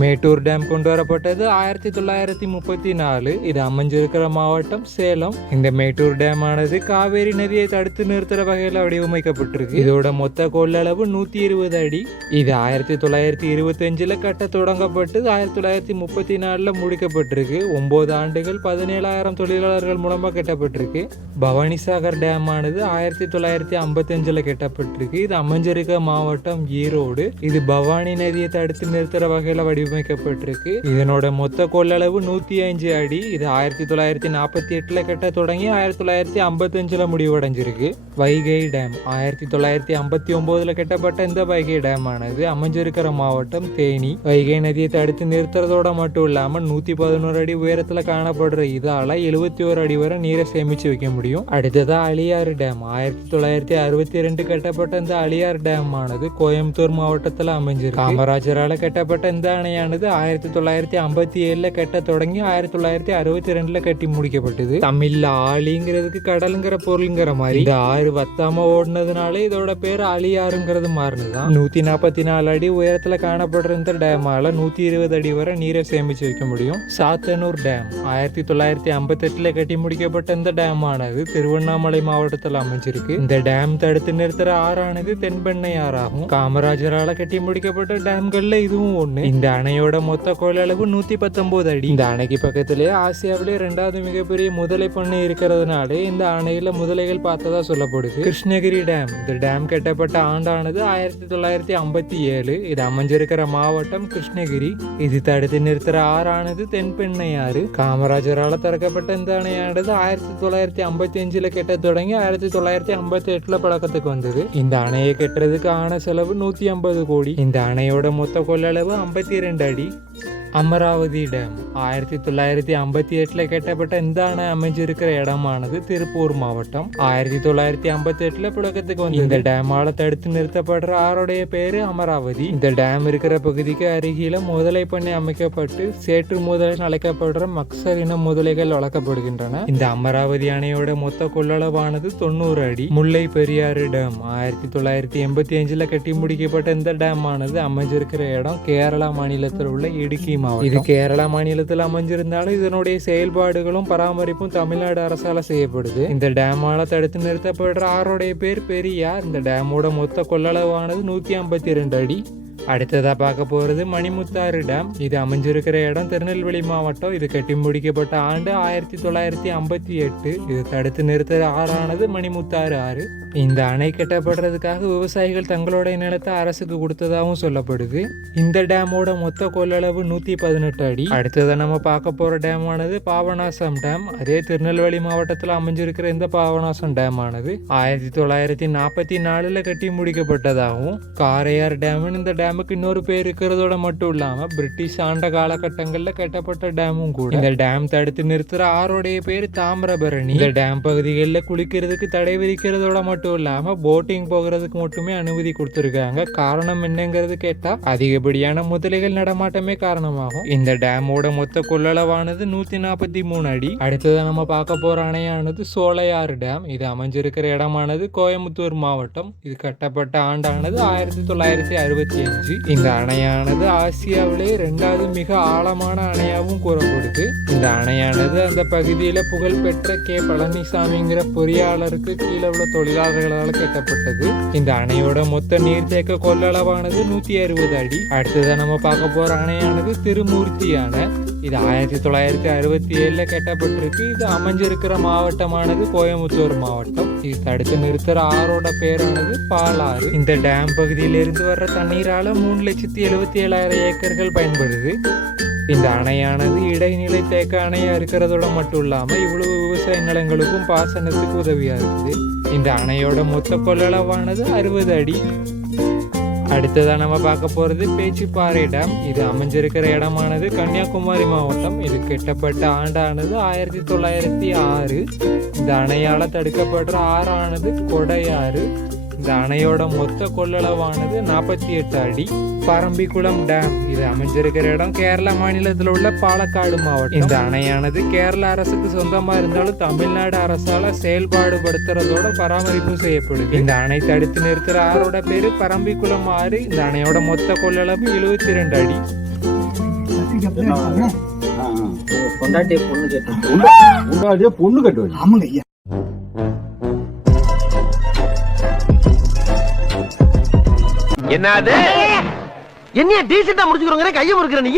Mettur dam கொண்டு வரப்பட்டது 1934. இது அமைஞ்சிருக்கிற மாவட்டம் சேலம். இந்த மேட்டூர் டேம் ஆனது காவேரி நதியை தடுத்து நிறுத்துற வகையில வடிவமைக்கப்பட்டிருக்கு. இதோட மொத்த கொள்ளளவு 120 அடி. இது 1925 கட்ட தொடங்கப்பட்டு 1934 முடிக்கப்பட்டிருக்கு. 9 ஆண்டுகள் 17,000 தொழிலாளர்கள் மூலமா கட்டப்பட்டிருக்கு. பவானிசாகர் டேம் ஆனது 1955 கட்டப்பட்டிருக்கு. இது அமைஞ்சிருக்க மாவட்டம் ஈரோடு. இது பவானி நதியை தடுத்து நிறுத்துற வகையில வடிவமைக்கப்பட்டிருக்கு. இதனோட மொத்த கொள்ளளவு 105 அடி. இது 1948 கட்ட தொடங்கி 1955 முடிவடைஞ்சிருக்கு. வைகை டேம் 1959 கட்டப்பட்ட இந்த வைகை டேம் ஆனது அமைஞ்சிருக்கிற மாவட்டம் தேனி. வைகை நதியை தடுத்து நிறுத்துறதோட மட்டும் இல்லாம 111 அடி உயரத்துல காணப்படுற இதால 71 அடி வரை நீரை சேமிச்சு வைக்க முடியும். அடுத்ததா அழியாறு டேம் 1962 கட்டப்பட்ட இந்த அழியாறு டேம் ஆனது கோயம்புத்தூர் மாவட்டத்துல அமைஞ்சிருக்கு. காமராஜரால கட்டப்பட்ட இந்த அணையானது 1957 கட்ட தொடங்கி 1962 கட்டி முடிக்கப்பட்டது. தமிழ்ல ஆழிங்கிறதுக்கு கடலுங்கிற பொருளுங்கிற மாதிரி இந்த ஆறு வத்தாம ஓடுனதுனால இதோட பேர் அழியாறுங்கிறது மாறினதுதான். 144 அடி உயரத்துல காணப்படுற இந்த டேமால 120 அடி வரை நீரை சேமிச்சு வைக்க முடியும். சாத்தனூர் டேம் 1958 கட்டி முடிக்கப்பட்ட இந்த டேம் ஆனது திருவண்ணாமலை மாவட்டத்தில் அமைஞ்சிருக்கு. இந்த டேம் தடுத்து நிறுத்துற ஆறானது தென்பெண்ணை ஆறாகும். காமராஜரால கட்டி முடிக்கப்பட்ட டேம்கள்ல இதுவும் ஒண்ணு. இந்த அணையோட மொத்த கொள்ளளவு 119 அடி. இந்த அணைக்கு பக்கத்திலே ஆசியாவிலே 2வது மிகப்பெரிய முதலை பண்ணை இருக்கிறதுனால இந்த அணையில முதலைகள் பார்த்ததா சொல்லப்படுது. கிருஷ்ணகிரி டேம் இந்த டேம் கட்டப்பட்ட ஆண்டானது 1957. இது அமைஞ்சிருக்கிற மாவட்டம் கிருஷ்ணகிரி. இது தடுத்து நிறுத்துற ஆறானது தென்பெண்ணை ஆறு. காமராஜரால திறக்கப்பட்ட இந்த அணையானது 1955 கட்ட தொடங்கி 1958 பழக்கத்துக்கு வந்தது. இந்த அணையை கட்டுறதுக்கு ஆன செலவு 150 கோடி. இந்த அணையோட மொத்த கொள்ளளவு 52 அடி. அமராவதி டேம் 1958 கட்டப்பட்ட இந்த அணை அமைஞ்சிருக்கிற இடமானது திருப்பூர் மாவட்டம். 1958 புழக்கத்துக்கு வந்து இந்த டேமால தடுத்து நிறுத்தப்படுற ஆறுடைய பேரு அமராவதி. இந்த டேம் இருக்கிற பகுதிக்கு அருகில முதலை பண்ணை அமைக்கப்பட்டு சேற்று முதலை அழைக்கப்படுற மக்சர் இன முதலைகள் வளர்க்கப்படுகின்றன. இந்த அமராவதி அணையோட மொத்த கொள்ளளவானது 90 அடி. முல்லை பெரியாறு டேம் 1985 கட்டி முடிக்கப்பட்ட இந்த டேம் ஆனது அமைஞ்சிருக்கிற இடம் கேரளா மாநிலத்தில் உள்ள இடுக்கி. இது கேரளா மாநிலத்தில் அமைஞ்சிருந்தாலும் இதனுடைய செயல்பாடுகளும் பராமரிப்பும் தமிழ்நாடு அரசால செய்யப்படுது. இந்த டேமால தடுத்து நிறுத்தப்படுற ஆறுடைய பேர் பெரியார். இந்த டேமோட மொத்த கொள்ளளவானது 152 அடி. அடுத்ததா பார்க்க போறது மணிமுத்தாறு டேம். இது அமைஞ்சிருக்கிற இடம் திருநெல்வேலி மாவட்டம். இது கட்டி முடிக்கப்பட்ட ஆண்டு 1958. இது தடுத்து நிறுத்துற ஆறானது மணிமுத்தாறு ஆறு. இந்த அணை கட்டப்படுறதுக்காக விவசாயிகள் தங்களுடைய நிலத்தை அரசுக்கு கொடுத்ததாகவும் சொல்லப்படுது. இந்த டேமோட மொத்த கொள்ளளவு 118 அடி. அடுத்ததை நம்ம பார்க்க போற டேம் ஆனது பாபநாசம் டேம். அதே திருநெல்வேலி மாவட்டத்தில் அமைஞ்சிருக்கிற இந்த பாபநாசம் டேம் ஆனது 1944 கட்டி முடிக்கப்பட்டதாகவும் காரையார் டேம் இந்த டேமுக்கு இன்னொரு பேர் இருக்கிறதோட மட்டும் இல்லாம பிரிட்டிஷ் ஆண்ட காலகட்டங்கள்ல கட்டப்பட்ட டேமும் கூட. இந்த டேம் தடுத்து நிறுத்துற ஆறுடைய பேர் தாமிரபரணி. இந்த டேம் பகுதிகளில் குளிக்கிறதுக்கு தடை விதிக்கிறதோட மட்டும் இல்லாம போட்டிங் போகிறதுக்கு மட்டுமே அனுமதி கொடுத்திருக்காங்க. காரணம் என்னங்கிறது கேட்டா அதிகப்படியான முதலைகள் நடமாட்டமே காரணமாகும். இந்த டேமோட மொத்த கொள்ளளவானது 143 அடி. அடுத்தது நம்ம பார்க்க போற அணையானது சோலையாறு டேம். இது அமைஞ்சிருக்கிற இடமானது கோயம்புத்தூர் மாவட்டம். இது கட்டப்பட்ட ஆண்டானது 1965. இந்த அணையானது ஆசியாவிலே 2வது மிக ஆழமான அணையாகவும் கூறப்படுது. இந்த அணையானது அந்த பகுதியில புகழ்பெற்ற கே பழனிசாமிங்கிற பொறியாளருக்கு கீழே உள்ள தொழிலாளர்களால் கட்டப்பட்டது. இந்த அணையோட மொத்த நீர்த்தேக்க கொள்ளளவானது 160 அடி. அடுத்ததான் நம்ம பார்க்க போற அணையானது திருமூர்த்தி அணை. இது 1967 கட்டப்பட்டிருக்கு. இது அமைஞ்சிருக்கிற மாவட்டமானது கோயம்புத்தூர் மாவட்டம். இது தடுத்து நிறுத்துற ஆறோட பேரானது பாலாறு. இந்த டேம் பகுதியிலிருந்து வர்ற தண்ணீரால 3,77,000 ஏக்கர்கள் பயன்படுது. இந்த அணையானது இடைநிலை தேக்க அணையா இருக்கிறதோட மட்டும் இல்லாம இவ்வளவு விவசாய நிலங்களுக்கும் பாசனத்துக்கு உதவியா இருக்குது. இந்த அணையோட மொத்த கொள்ளளவானது 60 அடி. அடுத்ததா நம்ம பார்க்க போறது பேச்சிப்பாறை டேம். இது அமைஞ்சிருக்கிற இடமானது கன்னியாகுமரி மாவட்டம். இது கட்டப்பட்ட ஆண்டானது 1906. இந்த அணையால தடுக்கப்படுற ஆறானது கொடையாறு. இந்த அணையோட மொத்த கொள்ளளவானது 48 அடி. பரம்பிக்குளம் டேம். இது அமைஞ்சிருக்கிற இடம் கேரளா மாநிலத்தில் உள்ள பாலக்காடு மாவட்டம். இந்த அணையானது கேரள அரசுக்கு சொந்தமா இருந்தாலும் தமிழ்நாடு அரசால செயல்பாடு படுத்துறதோட பராமரிப்பும் செய்யப்படுது. இந்த அணை தடுத்து நிறுத்துற ஆறோட பேரு பரம்பிக்குளம் ஆறு. இந்த அணையோட மொத்த கொள்ளளவு 72 அடி. கொண்டாட்டிய பொண்ணு கேட்டு உண்டாடியே பொண்ணு கட்டுவேன். ஆமாங்க ஐயா. என்னது என்னைய டீசெண்டா முடிச்சுக்கிறோங்க கையை முறுக்குற நீ